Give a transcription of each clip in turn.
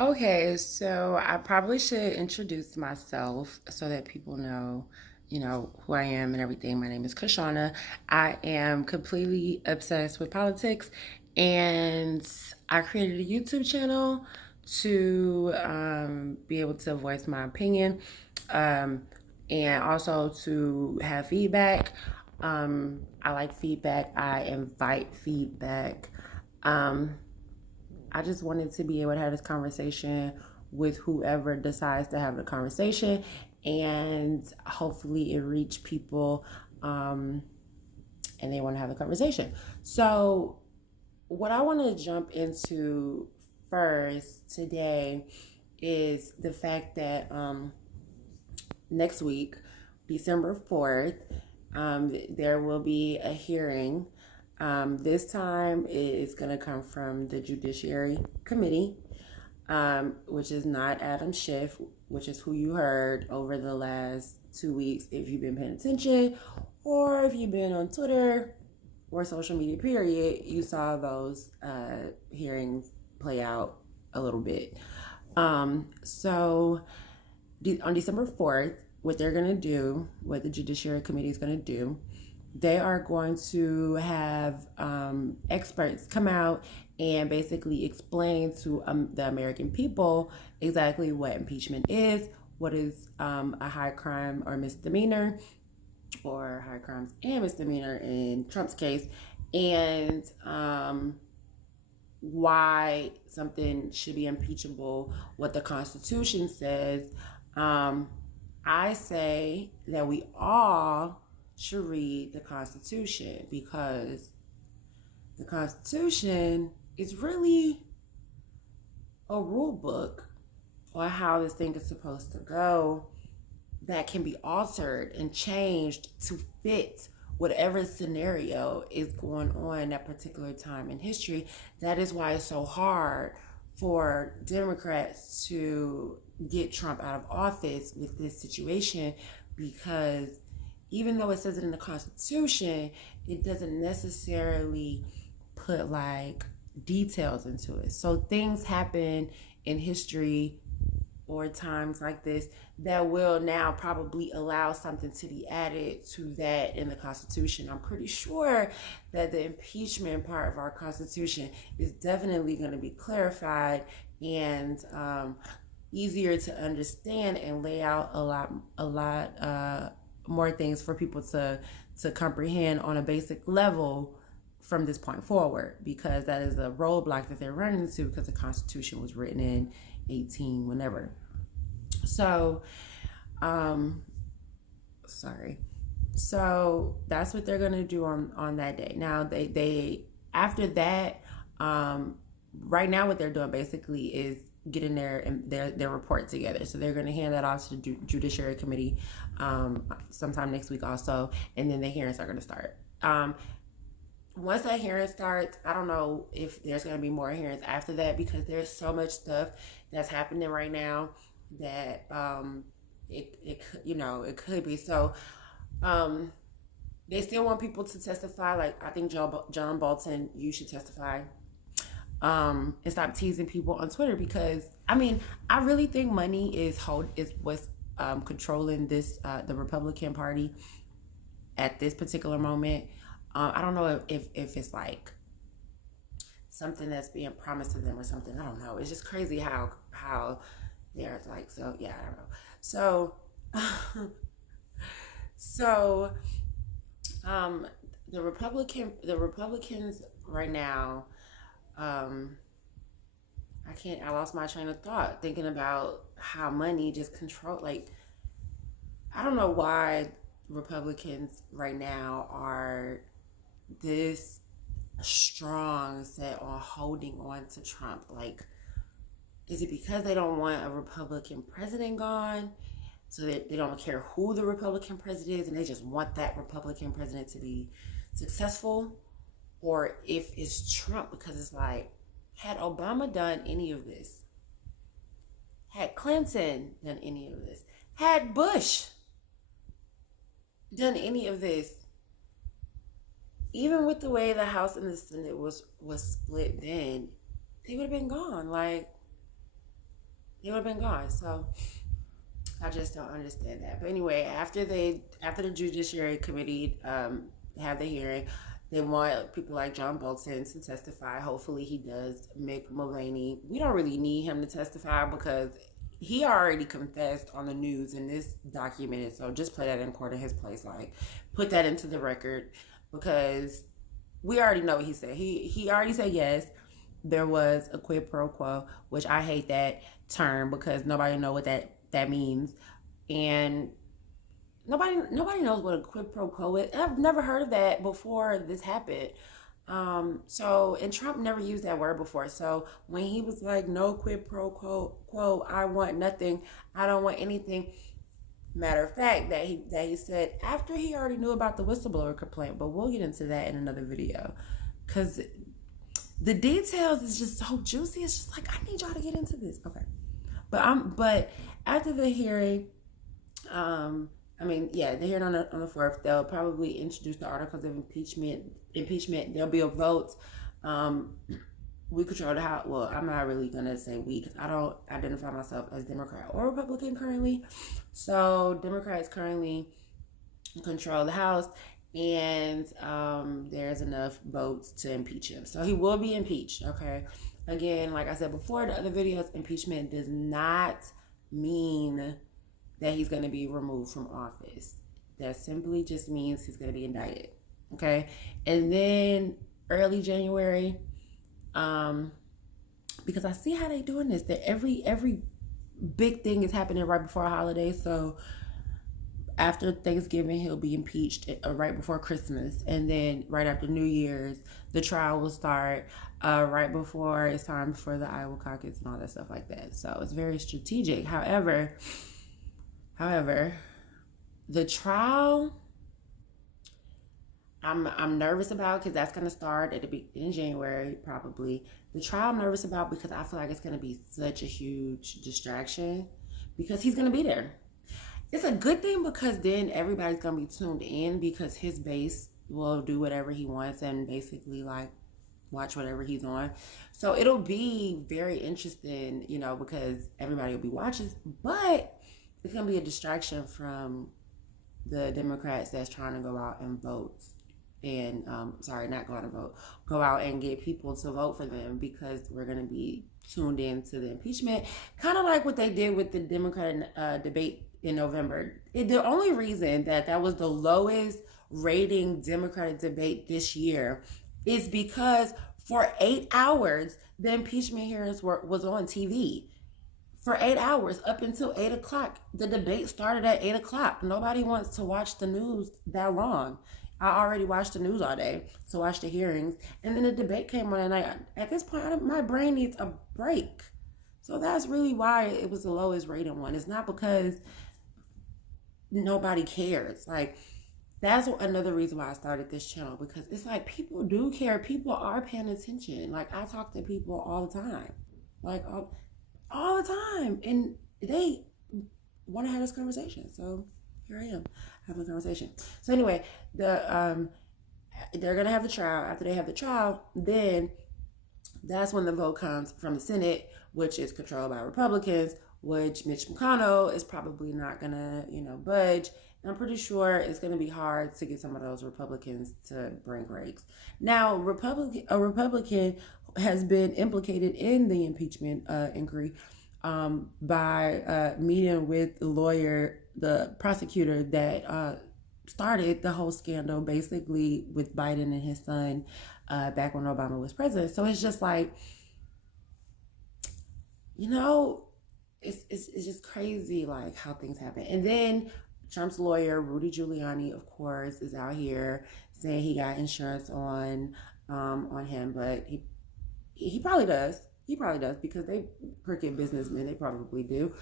Okay, so I probably should introduce myself so that people know, who I am and everything. My name is Kashana. I am completely obsessed with politics, and I created a YouTube channel to be able to voice my opinion, um, and also to have feedback. I like feedback. I invite feedback. Um, I just wanted to be able to have this conversation with whoever decides to have the conversation, and hopefully it reach people, um, and they want to have a conversation. So, what I want to jump into first today is the fact that next week, December 4th, there will be a hearing. This time it is going to come from the Judiciary Committee, which is not Adam Schiff, which is who you heard over the last 2 weeks if you've been paying attention, or if you've been on Twitter or social media, period, you saw those hearings play out a little bit. So on December 4th, what they're going to do, what the Judiciary Committee is going to do, they are going to have experts come out and basically explain to the American people exactly what impeachment is, what is a high crime or misdemeanor, or high crimes and misdemeanor in Trump's case, and why something should be impeachable, what the Constitution says. Um, I say that we all should read the Constitution because the Constitution is really a rule book on how this thing is supposed to go that can be altered and changed to fit whatever scenario is going on in that particular time in history. That is why it's so hard for Democrats to get Trump out of office with this situation, because even though it says it in the Constitution, it doesn't necessarily put like details into it. So things happen in history or times like this that will now probably allow something to be added to that in the Constitution. I'm pretty sure that the impeachment part of our Constitution is definitely going to be clarified and easier to understand and lay out a lot more things for people to comprehend on a basic level from this point forward, because that is a roadblock that they're running into because the Constitution was written in 18 whenever. So sorry. So that's what they're gonna do on that day. Now they after that, right now what they're doing basically is getting their report together. So they're gonna hand that off to the Judiciary Committee sometime next week also, and then the hearings are gonna start. Once that hearing starts, I don't know if there's going to be more hearings after that, because there's so much stuff that's happening right now that it could be. So they still want people to testify. Like, I think John Bolton, you should testify, and stop teasing people on Twitter, because I mean, I really think money is what's controlling this the Republican Party at this particular moment. I don't know if it's like something that's being promised to them or something. I don't know. It's just crazy how they're like, so yeah, I don't know. So so the Republicans right now, I lost my train of thought thinking about how money just control, like, I don't know why Republicans right now are this strong set on holding on to Trump. Like, is it because they don't want a Republican president gone? So that they don't care who the Republican president is and they just want that Republican president to be successful? Or if it's Trump, because it's like, had Obama done any of this, had Clinton done any of this, had Bush done any of this, even with the way the House and the Senate was split then, they would have been gone. Like, he would have been gone. So I just don't understand that. But anyway, after the Judiciary Committee have the hearing, they want people like John Bolton to testify. Hopefully he does. Mick Mulvaney, we don't really need him to testify because he already confessed on the news and this documented. So just play that in court in his place. Like, put that into the record because we already know what he said. He already said yes. There was a quid pro quo, which I hate that term because nobody know what that means, and nobody knows what a quid pro quo is. I've never heard of that before this happened. And Trump never used that word before. So when he was like, no quid pro quo, I want nothing, I don't want anything. Matter of fact, that he said after he already knew about the whistleblower complaint, but we'll get into that in another video, because the details is just so juicy. It's just like, I need y'all to get into this. Okay. But after the hearing, the hearing on the 4th, they'll probably introduce the articles of impeachment. There'll be a vote. We control the House. Well, I'm not really gonna say we, because I don't identify myself as Democrat or Republican currently. So Democrats currently control the House, and there's enough votes to impeach him. So he will be impeached. Okay. Again, like I said before, the other videos, impeachment does not mean that he's going to be removed from office. That simply just means he's going to be indicted. Okay. And then early January, because I see how they doing this, that every big thing is happening right before a holiday. So after Thanksgiving, he'll be impeached right before Christmas. And then right after New Year's, the trial will start right before it's time for the Iowa caucus and all that stuff like that. So it's very strategic. However, the trial, I'm nervous about, because that's going to start at the beginning of January, probably. The trial I'm nervous about because I feel like it's going to be such a huge distraction because he's going to be there. It's a good thing because then everybody's going to be tuned in because his base will do whatever he wants and basically like watch whatever he's on. So it'll be very interesting, because everybody will be watching, but it's going to be a distraction from the Democrats that's trying to go out and vote. And not go out and vote, go out and get people to vote for them, because we're going to be tuned in to the impeachment, kind of like what they did with the Democratic debate in November. The only reason that was the lowest rating Democratic debate this year is because for 8 hours the impeachment hearings was on TV. For 8 hours, up until 8 o'clock. The debate started at 8 o'clock. Nobody wants to watch the news that long. I already watched the news all day to watch the hearings. And then the debate came on, and at this point, my brain needs a break. So that's really why it was the lowest rated one. It's not because nobody cares. Like, that's another reason why I started this channel, because it's like people do care. People are paying attention. Like, I talk to people all the time. Like, all the time. And they want to have this conversation. So here I am having a conversation. So anyway, they're gonna have the trial. After they have the trial, then that's when the vote comes from the Senate, which is controlled by Republicans, which Mitch McConnell is probably not gonna, budge. And I'm pretty sure it's gonna be hard to get some of those Republicans to bring brakes. Now, a Republican has been implicated in the impeachment inquiry by meeting with the prosecutor that started the whole scandal, basically with Biden and his son back when Obama was president. So it's just like, it's just crazy, like, how things happen. And then Trump's lawyer, Rudy Giuliani, of course, is out here saying he got insurance on him, but he probably does. He probably does, because they crooked businessmen. They probably do.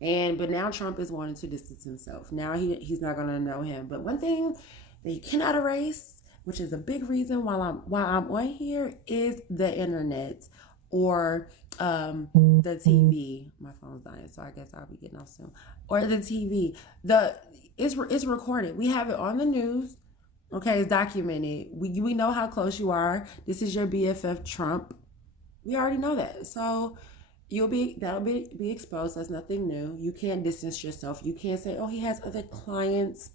But now Trump is wanting to distance himself. Now he's not going to know him. But one thing that you cannot erase, which is a big reason why I'm on here, is the internet or the TV. My phone's dying, so I guess I'll be getting off soon. Or the TV. It's recorded. We have it on the news. Okay, it's documented. We know how close you are. This is your BFF, Trump. We already know that. So That'll be exposed. That's nothing new. You can't distance yourself. You can't say, oh, he has other clients.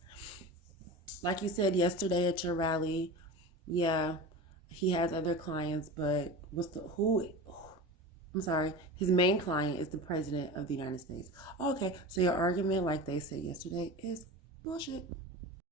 Like you said yesterday at your rally, yeah, he has other clients, but I'm sorry, his main client is the president of the United States. Okay, so your argument, like they said yesterday, is bullshit.